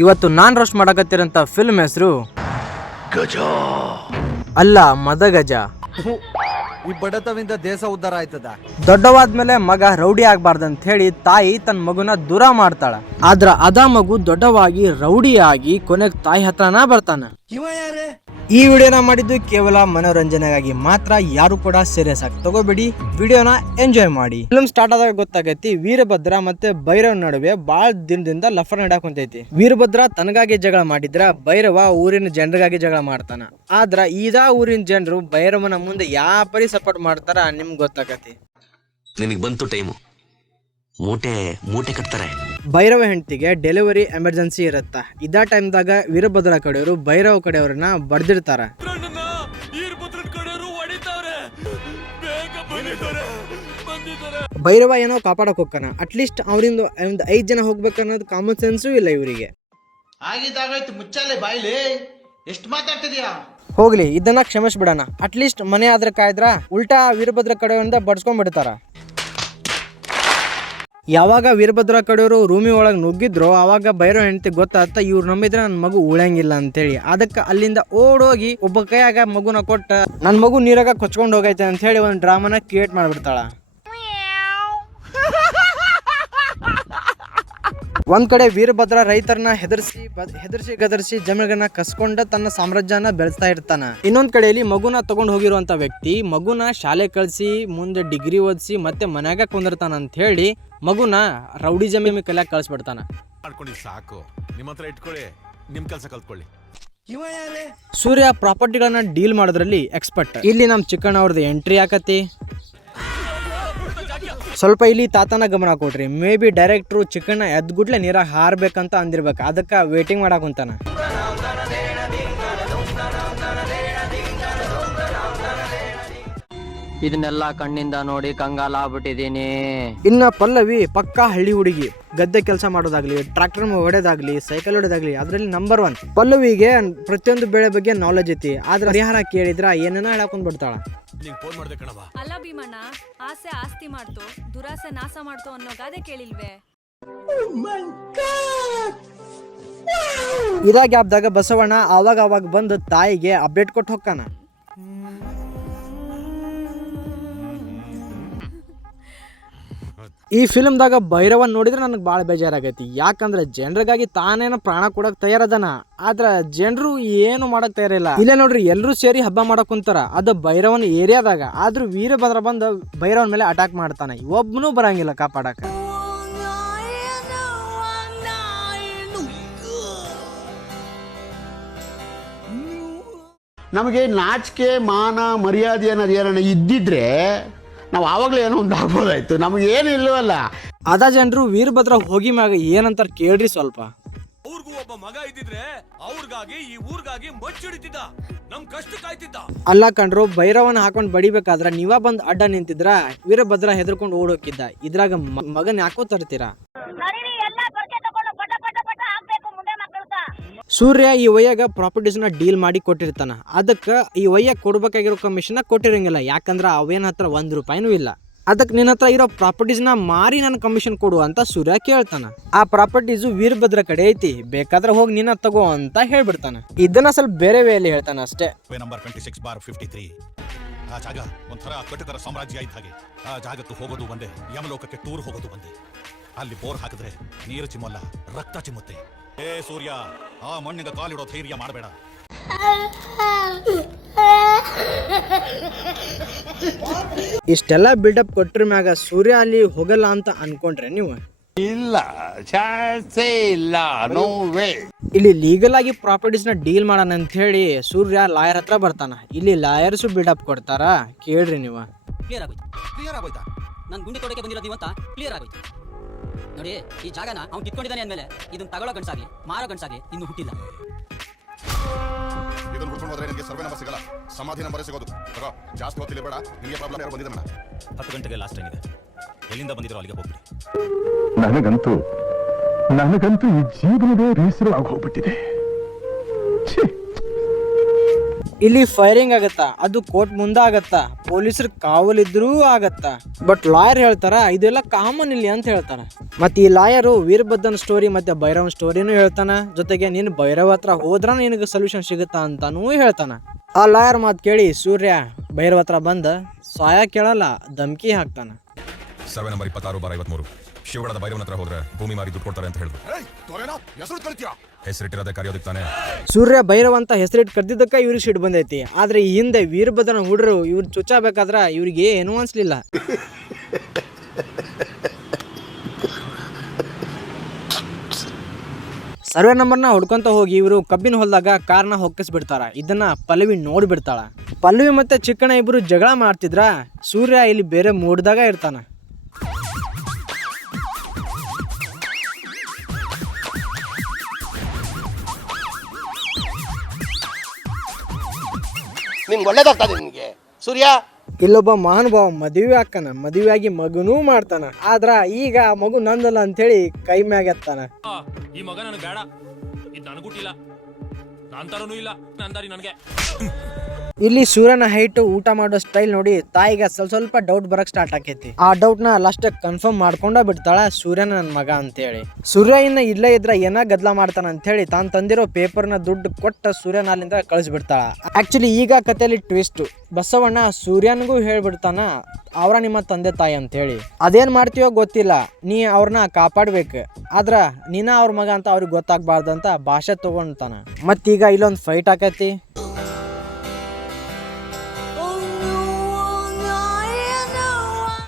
ಇವತ್ತು ನಾನ್ roast ಮಾಡಕತ್ತಿರಂತ film ಹೆಸರು ಗಜ ಅಲ್ಲ ಮದಗಜ. ಈ ಬಡತವಿಂದ ದೇಶ ಉದ್ಧಾರ ಆಯ್ತದ. ದೊಡ್ಡವಾದ್ಮೇಲೆ ಮಗ ರೌಡಿ ಆಗ್ಬಾರ್ದಂತ ಹೇಳಿ ತಾಯಿ ತನ್ನ ಮಗುನ ದೂರ ಮಾಡ್ತಾಳ. ಆದ್ರ ಅದ ಮಗು ದೊಡ್ಡವಾಗಿ ರೌಡಿ ಆಗಿ ಕೊನೆಗೆ ತಾಯಿ ಹತ್ರನ ಬರ್ತಾನ. ಈ ವಿಡಿಯೋನ ಮಾಡಿದ್ದು ಕೇವಲ ಮನೋರಂಜನೆಗಾಗಿ ಮಾತ್ರ, ಯಾರು ಕೂಡ ಸೀರಿಯಸ್ ಆಗಿ ತಗೋಬೇಡಿ, ವಿಡಿಯೋನ ಎಂಜಾಯ್ ಮಾಡಿ. ಫಿಲ್ಮ್ ಸ್ಟಾರ್ಟ್ ಆದಾಗ ಗೊತ್ತಾಗೈತಿ ವೀರಭದ್ರ ಮತ್ತೆ ಭೈರವ್ ನಡುವೆ ಬಾಳ ದಿನದಿಂದ ಲಫರ್ ನಡ್ಯಾಕುಂತೈತಿ. ವೀರಭದ್ರ ತನಗಾಗಿ ಜಗಳ ಮಾಡಿದ್ರ ಭೈರವ ಊರಿನ ಜನರಿಗಾಗಿ ಜಗಳ ಮಾಡ್ತಾನ. ಆದ್ರ ಇದಾ ಊರಿನ ಜನರು ಭೈರವನ ಮುಂದೆ ಯಾವ ಪರಿ ಸಪೋರ್ಟ್ ಮಾಡ್ತಾರ ನಿಮ್ಗೆ ಗೊತ್ತಾಗತಿ. ನಿನಗೆ ಬಂತು ಟೈಮು, ಮೂಟೆ ಕಟ್ತಾರೆ. ಭೈರವ ಹೆಂಡತಿಗೆ ಡೆಲಿವರಿ ಎಮರ್ಜೆನ್ಸಿ ಇರತ್ತ. ಇದ ಟೈಮ್ದಾಗ ವೀರಭದ್ರ ಕಡೆಯವರು ಭೈರವ ಕಡೆಯವ್ರನ್ನ ಬಡ್ದಿರ್ತಾರ. ಭೈರವ ಏನೋ ಕಾಪಾಡಕ್ ಹೋಗ್ತಾನ. ಅಟ್ಲೀಸ್ಟ್ ಅವರಿಂದ ಒಂದು 5 ಜನ ಹೋಗ್ಬೇಕನ್ನೋದು ಕಾಮನ್ ಸೆನ್ಸು ಇಲ್ಲ ಇವರಿಗೆ. ಹೋಗ್ಲಿ, ಇದನ್ನ ಕ್ಷಮಿಸ್ಬಿಡೋಣ. ಅಟ್ಲೀಸ್ಟ್ ಮನೆ ಆದ್ರೆ ಕಾಯ್ದ್ರ ಉಲ್ಟಾ ವೀರಭದ್ರ ಕಡೆಯವರಿಂದ ಬಡ್ಸ್ಕೊಂಡ್ ಬಿಡ್ತಾರ. ಯಾವಾಗ ವೀರಭದ್ರ ಕಡೆಯವರು ರೂಮಿ ಒಳಗೆ ನುಗ್ಗಿದ್ರು ಅವಾಗ ಭೈರವ ಹೆಂಡತಿ ಗೊತ್ತಾಗ್ತಾ ಇವ್ರು ನಂಬಿದ್ರೆ ನನ್ನ ಮಗು ಉಳಂಗಿಲ್ಲ ಅಂತೇಳಿ ಅದಕ್ಕೆ ಅಲ್ಲಿಂದ ಓಡೋಗಿ ಒಬ್ಬ ಕೈಯಾಗ ಮಗುನ ಕೊಟ್ಟ ನನ್ನ ಮಗು ನೀರಾಗ ಕೊಚ್ಕೊಂಡು ಹೋಗೈತೆ ಅಂತ ಹೇಳಿ ಒಂದು ಡ್ರಾಮಾನ ಕ್ರಿಯೇಟ್ ಮಾಡ್ಬಿಡ್ತಾಳ. ಒಂದ್ ಕಡೆ ವೀರಭದ್ರ ರೈತರನ್ನ ಹೆದರ್ಸಿ ಗದರ್ಸಿ ಜಮೀನನ್ನ ಕಸ್ಕೊಂಡ ತನ್ನ ಸಾಮ್ರಾಜ್ಯನ ಬೆಳೆಸ್ತಾ ಇರ್ತಾನ. ಇನ್ನೊಂದ್ ಕಡೆಯಲ್ಲಿ ಮಗುನ ತಗೊಂಡ್ ಹೋಗಿರುವಂತ ವ್ಯಕ್ತಿ ಮಗುನ ಶಾಲೆ ಕಳ್ಸಿ ಮುಂದೆ ಡಿಗ್ರಿ ಓದಿಸಿ ಮತ್ತೆ ಮನ್ಯಾಗ ಕುಂದಿರ್ತಾನ ಅಂತ ಹೇಳಿ ಮಗುನ ರೌಡಿ ಜಮೀನ್ ಕಲಿಯಾಕ ಕಳ್ಸಿಬಿಡ್ತಾನ. ಸಾಕು, ನಿಮ್ಮ ಹತ್ರ ಇಟ್ಕೊಳ್ಳಿ, ನಿಮ್ ಕೆಲಸ ಕಲ್ತ್ಕೊಳ್ಳಿ. ಸೂರ್ಯ ಪ್ರಾಪರ್ಟಿಗಳನ್ನ ಡೀಲ್ ಮಾಡೋದ್ರಲ್ಲಿ ಎಕ್ಸ್ಪರ್ಟ್. ಇಲ್ಲಿ ನಮ್ ಚಿಕ್ಕಣ್ಣ ಅವ್ರದ್ದು ಎಂಟ್ರಿ ಆಕತಿ. ಸ್ವಲ್ಪ ಇಲ್ಲಿ ತಾತನ ಗಮನ ಕೊಡ್ರಿ. ಮೇ ಬಿ ಡೈರೆಕ್ಟ್ರು ಚಿಕನ್ನ ಎದ್ಗುಡ್ಲೆ ನೀರಾಗ ಹಾರ್ಬೇಕಂತ ಅಂದಿರ್ಬೇಕು, ಅದಕ್ಕೆ ವೇಟಿಂಗ್ ಮಾಡಾಕ ಕುಂತಾನ. ಇದನ್ನೆಲ್ಲ ಕಣ್ಣಿಂದ ನೋಡಿ ಕಂಗಾಲ ಆಗ್ಬಿಟ್ಟಿದೀನಿ. ಇನ್ನ ಪಲ್ಲವಿ ಪಕ್ಕಾ ಹಳ್ಳಿ ಹುಡುಗಿ. ಗದ್ದೆ ಕೆಲಸ ಮಾಡೋದಾಗ್ಲಿ, ಟ್ರಾಕ್ಟರ್ ಹೊಡೆದಾಗ್ಲಿ, ಸೈಕಲ್ ಹೊಡೆದಾಗ್ಲಿ ಅದ್ರಲ್ಲಿ ನಂಬರ್ 1. ಪಲ್ಲವಿಗೆ ಪ್ರತಿಯೊಂದು ಬೆಳೆ ಬಗ್ಗೆ ನಾಲೆಜ್ ಐತಿ. ಆದ್ರೆ ಪರಿಹಾರ ಕೇಳಿದ್ರ ಏನೇನ ಹೇಳಕೊಂಡ್ ಬಿಡ್ತಾಳ. ಅಲ್ಲ ಭೀಮಣ್ಣ, ಆಸೆ ಆಸ್ತಿ ಮಾಡ್ತು, ದುರಾಸೆ ನಾಶ ಮಾಡ್ತು ಅನ್ನೋ ಗಾದೆ ಕೇಳಿಲ್ವೇ? ಇದ ಗ್ಯಾಪ್ದಾಗ ಬಸವಣ್ಣ ಅವಾಗ ಬಂದು ತಾಯಿಗೆ ಅಪ್ಡೇಟ್ ಕೊಟ್ಟು ಹೋಗ್ತಾನ. ಈ ಫಿಲ್ಮ್ದಾಗ ಭೈರವನ್ ನೋಡಿದ್ರೆ ನನಗೆ ಭಾಳ ಬೇಜಾರಾಗೈತಿ. ಯಾಕಂದ್ರೆ ಜನರಿಗಾಗಿ ತಾನೇನೋ ಪ್ರಾಣ ಕೊಡಕ್ ತಯಾರದನ, ಆದ್ರ ಜನರು ಏನು ಮಾಡಕ್ ತಯಾರಿಲ್ಲ. ಇಲ್ಲೇ ನೋಡ್ರಿ, ಎಲ್ಲರೂ ಸೇರಿ ಹಬ್ಬ ಮಾಡಕ್ ಕುಂತಾರ, ಅದು ಭೈರವನ್ ಏರಿಯಾದಾಗ. ಆದ್ರೂ ವೀರಭದ್ರ ಬಂದು ಭೈರವನ್ ಮೇಲೆ ಅಟ್ಯಾಕ್ ಮಾಡ್ತಾನೆ. ಒಬ್ಬನೂ ಬರಂಗಿಲ್ಲ ಕಾಪಾಡಕ. ನಮಗೆ ನಾಚಿಕೆ ಮಾನ ಮರ್ಯಾದೆ ಅನ್ನೋದು ಏನೋ ಇದ್ದಿದ್ರೆ ನಾವು ಆವಾಗಲೇ ಏನೋ ಒಂದು ಆಗ್ಬೋದಾಯ್ತು. ನಮಗೇನು ಇಲ್ಲವಲ್ಲ. ಅದ ಜನರು ವೀರಭದ್ರ ಹೋಗಿ ಮ್ಯಾಗ ಏನಂತಾರ ಕೇಳ್ರಿ ಸ್ವಲ್ಪ. ಅವ್ರಿಗೂ ಒಬ್ಬ ಮಗ ಇದ್ದಿದ್ರೆ ಅವ್ರಿಗಾಗಿ ಈ ಊರ್ಗಾಗಿ ಮಚ್ಚಿಡಿತಿದ್ದ, ನಮ್ ಕಷ್ಟ ಕಾಯ್ತಿದ್ದ. ಅಲ್ಲ ಕಂಡ್ರು, ಭೈರವನ ಹಾಕೊಂಡ್ ಬಡಿಬೇಕಾದ್ರ ನೀವ ಬಂದ್ ಅಡ್ಡ ನಿಂತಿದ್ರ ವೀರಭದ್ರ ಹೆದರ್ಕೊಂಡು ಓಡೋಕಿದ್ದ. ಇದ್ರಾಗ ಮಗನ್ ಯಾಕೋ ತರ್ತೀರಾ? ಸೂರ್ಯ ಈ ವಯ್ಯಾಗ ಪ್ರಾಪರ್ಟೀಸ್ನ ಡೀಲ್ ಮಾಡಿ ಕೊಟ್ಟಿರ್ತಾನ. ಅದಕ್ಕೆ ಈ ವಯ್ಯಾಗ ಕೊಡ್ಬೇಕಾಗಿರೋ ಕಮಿಷನ್ ಕೊಟ್ಟಿರಂಗಿಲ್ಲ. ಯಾಕಂದ್ರೆ ಅವೇನ ಹತ್ರ ₹1 ಇಲ್ಲ. ಅದಕ್ಕೆ ನಿನ್ನ ಹತ್ರ ಇರೋ ಪ್ರಾಪರ್ಟೀಸ್ನ ಮಾರಿ ನನ್ನ ಕಮಿಷನ್ ಕೊಡು ಅಂತ ಸೂರ್ಯ ಕೇಳ್ತಾನ. ಆ ಪ್ರಾಪರ್ಟೀಸು ವೀರಭದ್ರ ಕಡೆ ಐತಿ, ಬೇಕಾದ್ರೆ ಹೋಗಿ ನಿನ್ನ ತಗೋ ಅಂತ ಹೇಳ್ಬಿಡ್ತಾನ. ಇದನ್ನ ಸ್ವಲ್ಪ ಬೇರೆ ವೇಯಲ್ಲಿ ಹೇಳ್ತಾನ ಅಷ್ಟೇ. ನಂಬರ್ 26/53 ಆ ಜಾಗ ಒಂಥರ ಕಟುಕರ ಸಾಮ್ರಾಜ್ಯ ಇದ್ದ ಹಾಗೆ. ಆ ಜಾಗಕ್ಕೆ ಹೋಗೋದು ಒಂದೇ, ಯಮಲೋಕಕ್ಕೆ ಟೂರ್ ಹೋಗೋದು ಒಂದೇ. ಅಲ್ಲಿ ಬೋರ್ ಹಾಕಿದ್ರೆ ನೀರು ಚಿಮ್ಮಲ್ಲ, ರಕ್ತ ಚಿಮ್ಮುತ್ತೆ. ಏ ಸೂರ್ಯ, ಆ ಮಣ್ಣಿಗೆ ಕಾಲಿಡೋ ಧೈರ್ಯ ಮಾಡಬೇಡ. ಇಷ್ಟೆಲ್ಲ ಬಿಲ್ಡಪ್ ಕೊಟ್ರ ಮ್ಯಾಗ ಸೂರ್ಯ ಅಲ್ಲಿ ಹೋಗಲ್ಲ ಅಂತ ಅನ್ಕೊಂಡ್ರೆ ನೀವು? ಇಲ್ಲ, ಚಾನ್ಸೇ ಇಲ್ಲ, ನೋ ವೇ. ಇಲ್ಲಿ ಲೀಗಲ್ ಆಗಿ ಪ್ರಾಪರ್ಟೀಸ್ನ ಡೀಲ್ ಮಾಡೋಣ ಅಂತ ಹೇಳಿ ಸೂರ್ಯ ಲಾಯರ್ ಹತ್ರ ಬರ್ತಾನ. ಇಲ್ಲಿ ಲಾಯರ್ಸು ಬಿಲ್ಡಪ್ ಕೊಡ್ತಾರ, ಕೇಳ್ರಿ ನೀವು. ಕ್ಲಿಯರ್ ಆಗೋಯ್ತಾ? ನಾನು ಗುಂಡಿ ತೋಡಕ್ಕೆ ಬಂದಿರೋದು ಇವತ್ತ ಕ್ಲಿಯರ್ ಆಗೋಯ್ತು ನೋಡಿ. ಈ ಜಾಗನ ಅವ್ನು ಕಿತ್ಕೊಂಡಿದ್ದಾನೆ ಅಂದ್ಮೇಲೆ ಇದನ್ನ ತಗೊಳ್ಳೋ ಗಂಡ್ಸಾಗ್ಲಿ ಮಾರೋ ಗಂಡ್ಸಾಗ್ಲಿ ಇನ್ನು ಹುಟ್ಟಿಲ್ಲ. ಇದನ್ನು ಹುಡ್ಕೊಂಡು ಹೋದ್ರೆ ನಿಮಗೆ ಸರ್ವೆ ನಂಬರ್ ಸಿಗಲ್ಲ, ಸಮಾಧಿ ನಂಬರ್ ಸಿಗೋದು. ತಗೋ, ಜಾಸ್ತಿ ಹೊತ್ತಿಲ್ಲ ಬೇಡ. ನಿಮಗೆ ಪ್ರಾಬ್ಲಮ್ ಯಾರು ಬಂದಿದ್ದಾನ? 10 ಗಂಟೆಗೆ ಲಾಸ್ಟ್ ಟೈಮ್ ಇದೆ. ಎಲ್ಲಿಂದ ಬಂದಿರೋ ಅಲ್ಲಿಗೆ ಹೋಗ್ಬಿಡಿ. ನನಗಂತೂ ಈ ಜೀವನವೇ ಬೇಸರವಾಗಿ ಹೋಗ್ಬಿಟ್ಟಿದೆ. ಇಲ್ಲಿ ಫೈರಿಂಗ್ ಆಗತ್ತಾ, ಅದು ಕೋರ್ಟ್ ಮುಂದೆ ಆಗತ್ತಾ, ಪೊಲೀಸರು ಕಾವಲಿದ್ರೂ ಆಗತ್ತಾ. ಬಟ್ ಲಾಯರ್ ಹೇಳ್ತಾರ ಇದೆಲ್ಲ ಕಾಮನ್ ಇಲ್ಲಿ ಅಂತ ಹೇಳ್ತಾರ. ಮತ್ತೆ ಈ ಲಾಯರು ವೀರಭದ್ರನ್ ಸ್ಟೋರಿ ಮತ್ತೆ ಭೈರವನ್ ಸ್ಟೋರಿನೂ ಹೇಳ್ತಾನ, ಜೊತೆಗೆ ನೀನು ಭೈರವ ಹತ್ರ ಹೋದ್ರ ನಿನಗೆ ಸೊಲ್ಯೂಷನ್ ಸಿಗುತ್ತಾ ಅಂತಾನೂ ಹೇಳ್ತಾನ. ಆ ಲಾಯರ್ ಮಾತು ಕೇಳಿ ಸೂರ್ಯ ಭೈರವ ಹತ್ರ ಬಂದ ಸಾಯ ಕೇಳಲ್ಲ, ಧಮ್ಕಿ ಹಾಕ್ತಾನ. ಸರ್ವೆ ನಂಬರ್ 26/53 ಶಿವಗಡದ ಭೈರವನ ಹತ್ರ ಹೋದ್ರೆ ಭೂಮಿ ಮಾರಿ ದುಡ್ಡು ಕೊಡ್ತಾರೆ ಅಂತ ಹೇಳಿದ್ರು. ಹೆಸರಿಟ್ಟಿರೋದೇ ಕರೆಯೋದಕ್ಕೆ ತಾನೆ. ಸೂರ್ಯ ಭೈರವ ಅಂತ ಹೆಸರಿಟ್ಟು ಕರೆದಿದ್ದಕ್ಕೆ ಇವ್ರಿಗೆ ಸಿಟ್ಟು ಬಂದೈತಿ. ಆದ್ರೆ ಈ ಹಿಂದೆ ವೀರಭದ್ರನ ಹುಡ್ರು ಇವ್ರು ಚುಚ್ಚಬೇಕಾದ್ರ ಇವ್ರಿಗೆ ಏನೂ ಅನ್ಸ್ಲಿಲ್ಲ. ಸರ್ವೆ ನಂಬರ್ನ ಹುಡ್ಕೊಂತ ಹೋಗಿ ಇವರು ಕಬ್ಬಿನ ಹೊಲದಾಗ ಕಾರ್ನ ಹೊಕ್ಕಿಸ್ಬಿಡ್ತಾರ. ಇದನ್ನ ಪಲ್ಲವಿ ನೋಡ್ಬಿಡ್ತಾಳ. ಪಲ್ಲವಿ ಮತ್ತೆ ಚಿಕ್ಕಣ್ಣ ಇಬ್ರು ಜಗಳ ಮಾಡ್ತಿದ್ರ. ಸೂರ್ಯ ಇಲ್ಲಿ ಬೇರೆ ಮೂಡ್ದಾಗ ಇರ್ತಾನ. ನಿಂಗೆ ಒಳ್ಳೇದಾಗ್ತದೆ ನಿನಗೆ ಸೂರ್ಯ. ಇಲ್ಲೊಬ್ಬ ಮಹಾನುಭಾವ ಮದುವೆ ಆಕ್ಕನ, ಮದುವೆ ಆಗಿ ಮಗನೂ ಮಾಡ್ತಾನ. ಆದ್ರ ಈಗ ಆ ಮಗು ನಂದಲ್ಲ ಅಂತೇಳಿ ಕೈ ಮ್ಯಾಗ ಎತ್ತಾನ. ಈ ಮಗ ನನಗೆ ಬೇಡ, ಇದು ನನಗುಟ್ಟಿಲ್ಲ, ನಾನ್ ತರನೂ ಇಲ್ಲ, ನಂದಾರಿ ನನಗೆ. ಇಲ್ಲಿ ಸೂರ್ಯನ ಹೈಟ್, ಊಟ ಮಾಡೋ ಸ್ಟೈಲ್ ನೋಡಿ ತಾಯಿಗೆ ಸ್ವಲ್ಪ ಡೌಟ್ ಬರಕ್ ಸ್ಟಾರ್ಟ್ ಆಕೈತಿ. ಆ ಡೌಟ್ ನ ಲಾಸ್ಟ್ ಕನ್ಫರ್ಮ್ ಮಾಡ್ಕೊಂಡ ಬಿಡ್ತಾಳ ಸೂರ್ಯನ ನನ್ ಮಗ ಅಂತೇಳಿ. ಸೂರ್ಯ ಇನ್ನ ಇಲ್ಲೇ ಇದ್ರ ಏನ ಗದ್ಲ ಮಾಡ್ತಾನ ಅಂತ ಹೇಳಿ ತಾನು ತಂದಿರೋ ಪೇಪರ್ನ ದುಡ್ಡು ಕೊಟ್ಟ ಸೂರ್ಯನ ಅಲ್ಲಿಂದ ಕಳಿಸ್ಬಿಡ್ತಾಳ. ಆಕ್ಚುಲಿ ಈಗ ಕಥೆಯಲ್ಲಿ ಟ್ವಿಸ್ಟ್, ಬಸವಣ್ಣ ಸೂರ್ಯನಿಗೂ ಹೇಳ್ಬಿಡ್ತಾನ ಅವ್ರ ನಿಮ್ಮ ತಂದೆ ತಾಯಿ ಅಂತ ಹೇಳಿ. ಅದೇನ್ ಮಾಡ್ತೀವೋ ಗೊತ್ತಿಲ್ಲ, ನೀ ಅವ್ರನ್ನ ಕಾಪಾಡ್ಬೇಕು, ಆದ್ರ ನೀನ ಅವ್ರ ಮಗ ಅಂತ ಅವ್ರಿಗೆ ಗೊತ್ತಾಗ್ಬಾರ್ದು ಅಂತ ಭಾಷೆ ತಗೊಂತಾನ. ಮತ್ತೀಗ ಇಲ್ಲೊಂದು ಫೈಟ್ ಆಕೈತಿ.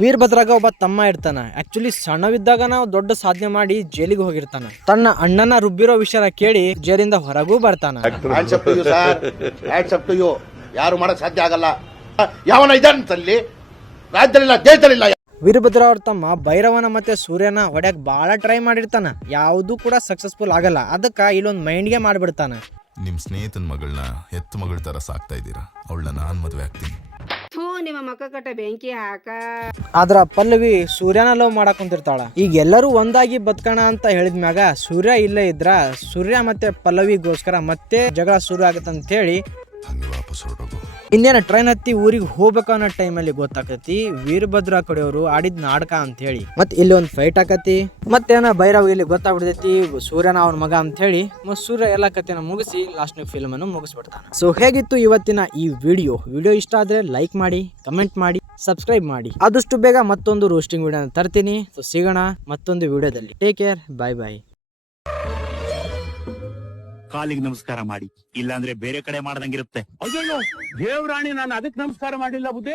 ವೀರಭದ್ರಾಗ ಒಬ್ಬ ತಮ್ಮ ಇರ್ತಾನ. ಆಕ್ಚುಲಿ ಸಣ್ಣವಿದ್ದಾಗ ನಾವು ದೊಡ್ಡ ಸಾಧನೆ ಮಾಡಿ ಜೈಲಿಗೆ ಹೋಗಿರ್ತಾನ. ತನ್ನ ಅಣ್ಣನ ರುಬ್ಬಿರೋ ವಿಷಯ ಕೇಳಿ ಜೈಲಿಂದ ಹೊರಗೂ ಬರ್ತಾನ. ಯಾರು ಮಾಡಕ್ ಸಾಧ್ಯ ಆಗಲ್ಲ. ಯಾವನ ಇದ್ದಾನಲ್ಲಿ ರಾಜ್ಯದಲ್ಲಿಲ್ಲ, ದೇಶದಲ್ಲಿಲ್ಲ. ವೀರಭದ್ರ ಅವ್ರ ತಮ್ಮ ಭೈರವನ ಮತ್ತೆ ಸೂರ್ಯನ ಹೊಡ್ಯಾಕ್ ಬಾಳ ಟ್ರೈ ಮಾಡಿರ್ತಾನ. ಯಾವುದು ಕೂಡ ಸಕ್ಸಸ್ಫುಲ್ ಆಗಲ್ಲ. ಅದಕ್ಕ ಇಲ್ಲೊಂದು ಮೈಂಡ್ಗೆ ಮಾಡ್ಬಿಡ್ತಾನ. ನಿಮ್ ಸ್ನೇಹಿತನ ಮಗಳನ್ನ ಹೆತ್ತ ಮಗಳ ತರ ಸಾಕ್ತಾ ಇದ್ದೀರಾ, ಅವಳನ್ನ ನಾನ್ ಮದುವೆ ಆಗ್ತೀನಿ. ನಿಮ್ಮ ಮಕ್ಕ ಕಟ್ಟ ಬೆಂಕಿ ಹಾಕ. ಆದ್ರ ಪಲ್ಲವಿ ಸೂರ್ಯನ ಲವ್ ಮಾಡಕ್ ಕುಂತಿರ್ತಾಳ. ಈಗ ಎಲ್ಲರೂ ಒಂದಾಗಿ ಬದುಕೋಣ ಅಂತ ಹೇಳಿದ್ಮ್ಯಾಗ ಸೂರ್ಯ ಇಲ್ಲೇ ಇದ್ರ ಸೂರ್ಯ ಮತ್ತೆ ಪಲ್ಲವಿಗೋಸ್ಕರ ಮತ್ತೆ ಜಗಳ ಶುರು ಆಗತ್ತಂತ ಹೇಳಿ ಹಂಗೆ ವಾಪಸ್ ಹೊರಟೋಗು. ಇನ್ನೇನು ಟ್ರೈನ್ ಹತ್ತಿ ಊರಿಗೆ ಹೋಗ್ಬೇಕು ಅನ್ನೋ ಟೈಮಲ್ಲಿ ಗೊತ್ತಾಕತಿ ವೀರಭದ್ರ ಕಡೆಯವರು ಆಡಿದ್ ನಾಟಕ ಅಂತ ಹೇಳಿ. ಮತ್ತೆ ಇಲ್ಲಿ ಒಂದು ಫೈಟ್ ಆಕತಿ. ಮತ್ತೇನ ಭೈರವ್ ಇಲ್ಲಿ ಗೊತ್ತಾಗ್ಬಿಡ್ತೈತಿ ಸೂರ್ಯನ ಅವ್ರ ಮಗ ಅಂತ ಹೇಳಿ. ಮತ್ತೆ ಸೂರ್ಯ ಎಲ್ಲ ಕಥೆನ ಮುಗಿಸಿ ಲಾಸ್ಟ್ ಫಿಲ್ಮ್ ಅನ್ನು ಮುಗಿಸ್ಬಿಡ್ತಾನೆ. ಸೊ ಹೇಗಿತ್ತು ಇವತ್ತಿನ ಈ ವಿಡಿಯೋ ಇಷ್ಟ ಆದ್ರೆ ಲೈಕ್ ಮಾಡಿ, ಕಮೆಂಟ್ ಮಾಡಿ, ಸಬ್ಸ್ಕ್ರೈಬ್ ಮಾಡಿ. ಆದಷ್ಟು ಬೇಗ ಮತ್ತೊಂದು ರೋಸ್ಟಿಂಗ್ ವಿಡಿಯೋನ ತರ್ತೀನಿ. ಸೊ ಸಿಗೋಣ ಮತ್ತೊಂದು ವಿಡಿಯೋದಲ್ಲಿ. ಟೇಕ್ ಕೇರ್, ಬಾಯ್. ಕಾಲಿಗೆ ನಮಸ್ಕಾರ ಮಾಡಿ, ಇಲ್ಲಾಂದ್ರೆ ಬೇರೆ ಕಡೆ ಮಾಡ್ದಂಗಿರುತ್ತೆ. ಅಯ್ಯೋ ದೇವ್ರಾಣಿ, ನಾನು ಅದಕ್ಕೆ ನಮಸ್ಕಾರ ಮಾಡಿಲ್ಲ ಬುದ್ಧಿ.